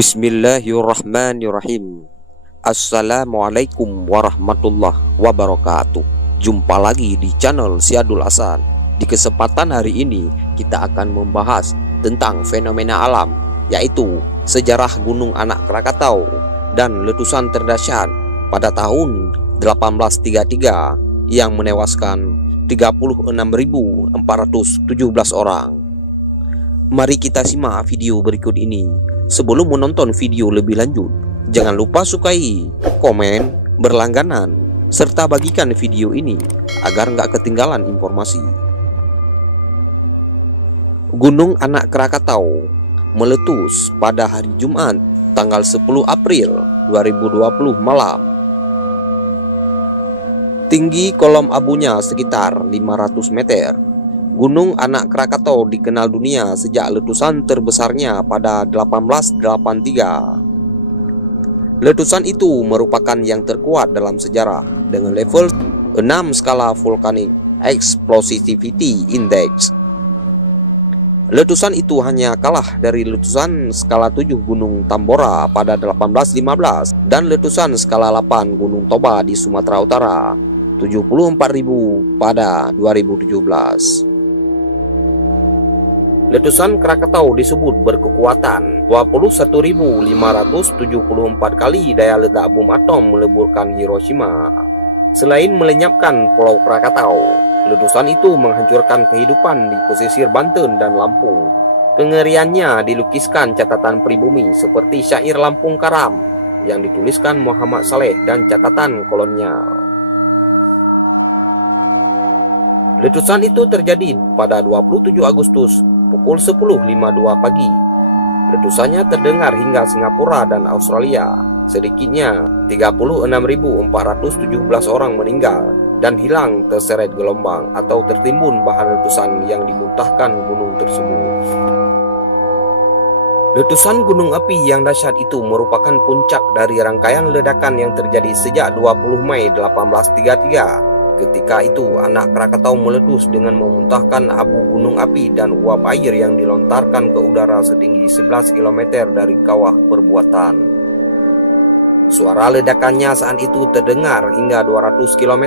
Bismillahirrahmanirrahim. Assalamualaikum warahmatullahi wabarakatuh. Jumpa lagi di channel Syadul Hasan. Di kesempatan hari ini kita akan membahas tentang fenomena alam, yaitu sejarah Gunung Anak Krakatau dan letusan terdahsyat pada tahun 1833 yang menewaskan 36.417 orang. Mari kita simak video berikut ini. Sebelum menonton video lebih lanjut, jangan lupa sukai, komen, berlangganan, serta bagikan video ini agar nggak ketinggalan informasi. Gunung Anak Krakatau meletus pada hari Jumat tanggal 10 April 2020 malam. Tinggi kolom abunya sekitar 500 meter. Gunung Anak Krakatau dikenal dunia sejak letusan terbesarnya pada 1883. Letusan itu merupakan yang terkuat dalam sejarah dengan level 6 skala Volcanic Explosivity Index. Letusan itu hanya kalah dari letusan skala 7 Gunung Tambora pada 1815 dan letusan skala 8 Gunung Toba di Sumatera Utara 74.000 pada 2017. Letusan Krakatau disebut berkekuatan 21.574 kali daya ledak bom atom meleburkan Hiroshima. Selain melenyapkan Pulau Krakatau, letusan itu menghancurkan kehidupan di pesisir Banten dan Lampung. Kengeriannya dilukiskan catatan pribumi seperti syair Lampung Karam yang dituliskan Muhammad Saleh dan catatan kolonial. Letusan itu terjadi pada 27 Agustus pukul 10.52 pagi. Letusannya terdengar hingga Singapura dan Australia. Sedikitnya 36.417 orang meninggal dan hilang terseret gelombang atau tertimbun bahan letusan yang dimuntahkan gunung tersebut. Letusan gunung api yang dahsyat itu merupakan puncak dari rangkaian ledakan yang terjadi sejak 20 Mei 1833. Ketika itu, Anak Krakatau meletus dengan memuntahkan abu gunung api dan uap air yang dilontarkan ke udara setinggi 11 km dari kawah perbuatan. Suara ledakannya saat itu terdengar hingga 200 km.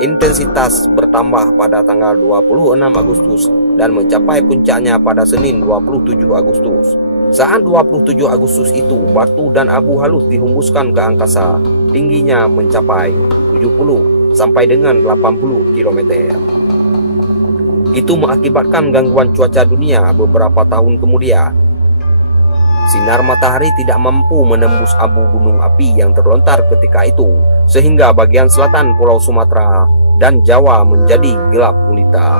Intensitas bertambah pada tanggal 26 Agustus dan mencapai puncaknya pada Senin 27 Agustus. Saat 27 Agustus itu, batu dan abu halus dihembuskan ke angkasa. Tingginya mencapai 70 sampai dengan 80 km. Itu mengakibatkan gangguan cuaca dunia beberapa tahun kemudian. Sinar matahari tidak mampu menembus abu gunung api yang terlontar ketika itu, sehingga bagian selatan Pulau Sumatera dan Jawa menjadi gelap gulita.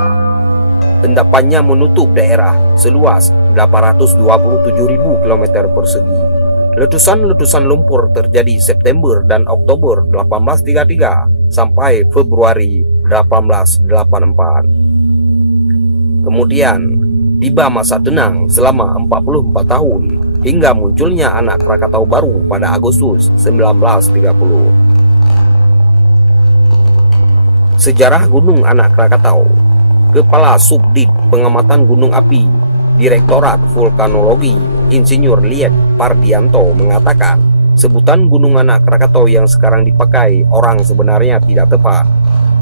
Endapannya menutup daerah seluas 827.000 km persegi. Letusan-letusan lumpur terjadi September dan Oktober 1833 sampai Februari 1884. Kemudian tiba masa tenang selama 44 tahun hingga munculnya Anak Krakatau baru pada Agustus 1930. Sejarah Gunung Anak Krakatau. Kepala Subdit Pengamatan Gunung Api Direktorat Vulkanologi Insinyur Liet Pardianto mengatakan, sebutan Gunung Anak Krakatau yang sekarang dipakai orang sebenarnya tidak tepat.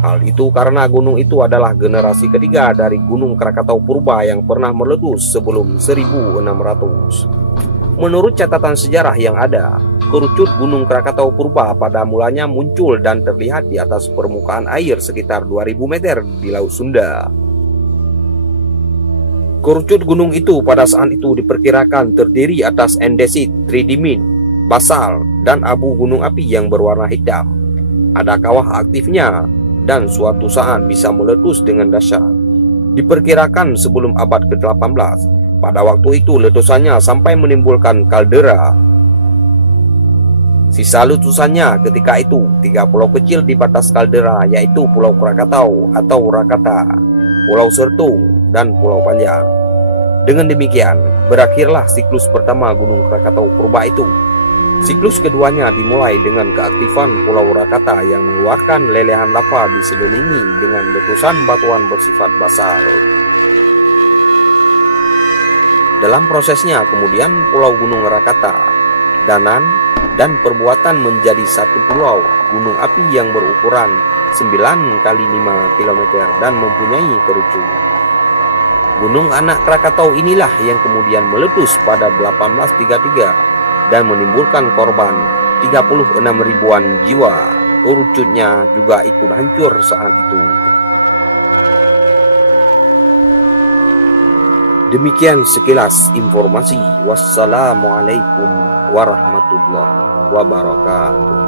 Hal itu karena gunung itu adalah generasi ketiga dari Gunung Krakatau purba yang pernah meletus sebelum 1600. Menurut catatan sejarah yang ada, kerucut Gunung Krakatau purba pada mulanya muncul dan terlihat di atas permukaan air sekitar 2000 meter di Laut Sunda. Kerucut gunung itu pada saat itu diperkirakan terdiri atas endesit, tridimit, basal, dan abu gunung api yang berwarna hitam. Ada kawah aktifnya dan suatu saat bisa meletus dengan dahsyat. Diperkirakan sebelum abad ke-18. Pada waktu itu letusannya sampai menimbulkan kaldera. Sisa letusannya ketika itu 3 pulau kecil di batas kaldera, yaitu Pulau Krakatau atau Rakata, Pulau Sertung, dan Pulau Panjang. Dengan demikian, berakhirlah siklus pertama Gunung Krakatau purba itu. Siklus keduanya dimulai dengan keaktifan Pulau Rakata yang mengeluarkan lelehan lava diselilingi dengan letusan batuan bersifat basal. Dalam prosesnya kemudian Pulau Gunung Rakata, Danan, dan Perbuatan menjadi satu pulau gunung api yang berukuran 9 kali 5 km dan mempunyai kerucut. Gunung Anak Krakatau inilah yang kemudian meletus pada 1833 dan menimbulkan korban 36 ribuan jiwa. Kerucutnya juga ikut hancur saat itu. Demikian sekilas informasi. Wassalamualaikum warahmatullahi wabarakatuh.